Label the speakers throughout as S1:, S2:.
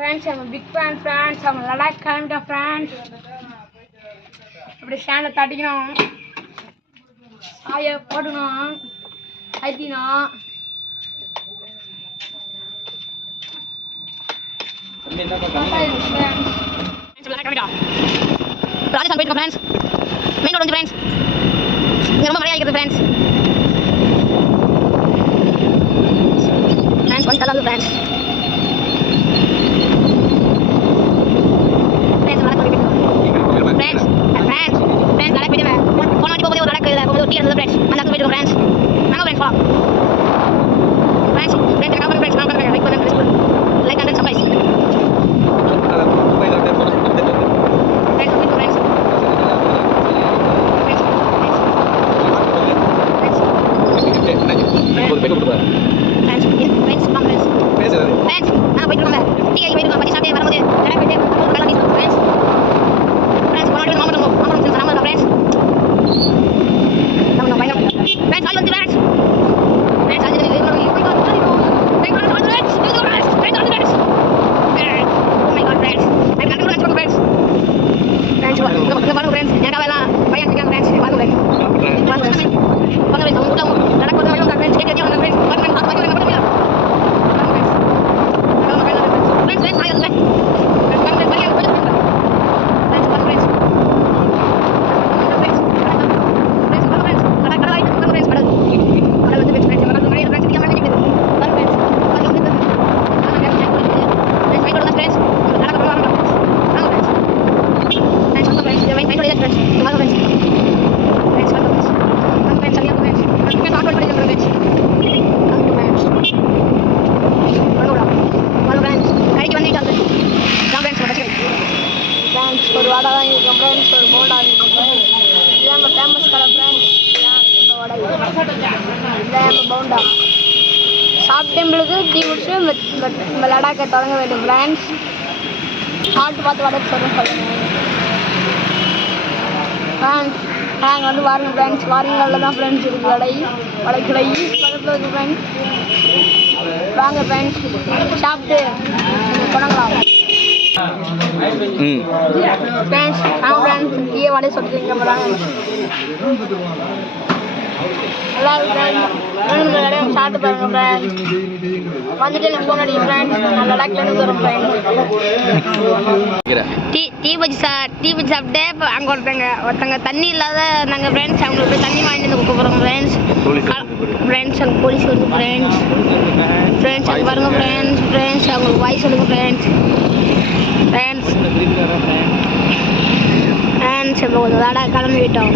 S1: Friends நம்ம big fan friends நம்ம லடாக் கிளம்பிட்டோம் ஃப்ரெண்ட்ஸ் அப்படி ஸ்டாண்டை தட்டிக்கணும் சாயை போடணும் ஐத்தினோம்
S2: ராஜஸ்தான் போயிட்டு ஃப்ரெண்ட்ஸ் மெயின் ரோடு வந்து ஃப்ரெண்ட்ஸ் இங்கே ரொம்ப மழையாக இருக்குது ஃப்ரெண்ட்ஸ் చంద్రప్రకాష్ మన ஒரு
S1: வடை வாங்கியிருக்கோம் ஃப்ரெண்ட்ஸ் ஒரு போண்டா வாங்கியிருக்கோம் இதான் நம்ம ஃபேமஸ் கடை ஃப்ரெண்ட்ஸ் இதான் நம்ம வடை இதான் நம்ம போண்டா சாப்பிட்டேங்களுக்கு டீ குடிச்சு நம்ம லடாக்கை தொடங்க வேண்டும். ஃப்ரெண்ட்ஸ் சாப்பிட்டு பார்த்து வடை சொல்ல சொல்லுங்கள் ஃப்ரெண்ட்ஸ் நாங்கள் வந்து பாருங்க ஃப்ரெண்ட்ஸ் வாரியங்களில் தான் ஃப்ரெண்ட்ஸ் இருக்குது வடை வடை கடை பக்கத்தில் இருக்குது ஃப்ரெண்ட்ஸ் வாங்க ஃப்ரெண்ட்ஸ் சாப்பிட்டு தொடங்கலாம் ஃப்ரெண்ட்ஸ் நான் ஃப்ரெண்ட்ஸ் டீ வடை சொல்லிட்டு நல்லா ஃப்ரெண்ட்ஸ் பார்த்து பாருங்க ஃப்ரெண்ட்ஸ் வந்துட்டு எனக்கு ஃபோன் அடிக்கும் ஃப்ரெண்ட்ஸ் நான் லடாக்லேருந்து ஃப்ரெண்ட்ஸ்
S2: டீ டீ பஜ்ஜி சா டீ பஜ்ஜி சாப்பிட்டே இப்போ அங்கே ஒருத்தங்க ஒருத்தங்க தண்ணி இல்லாத நாங்கள் ஃப்ரெண்ட்ஸ் அவங்களுக்கு போய் தண்ணி வாங்கிட்டு வந்து கொடுக்க போகிறோம் ஃப்ரெண்ட்ஸ் ஃப்ரெண்ட்ஸ் அங்கே போலீஸ் வந்து ஃப்ரெண்ட்ஸ் ஃப்ரெண்ட்ஸ் அங்கே பாருங்க ஃப்ரெண்ட்ஸ் ஃப்ரெண்ட்ஸ் அவங்களுக்கு வாய்ஸ் சொல்லுங்க ஃப்ரெண்ட்ஸ் ஃப்ரெண்ட்ஸ் இப்போ கொஞ்சம் தடவை கிளம்பி விட்டோம்.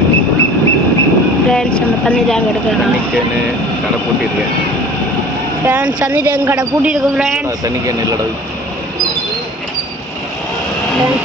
S2: ஃப்ரெண்ட்ஸ் நம்ம தண்ணி டேங்க் எடுக்கிறோம்
S3: தண்ணிக்கேனு கடை பூட்டியிருக்கேன்
S2: ஃப்ரெண்ட்ஸ் தண்ணி டேங்க் கடை பூட்டியிருக்கு ஃப்ரெண்ட்ஸ்
S3: தண்ணிக்கேனு இல்லடா.
S2: ஃப்ரெண்ட்ஸ்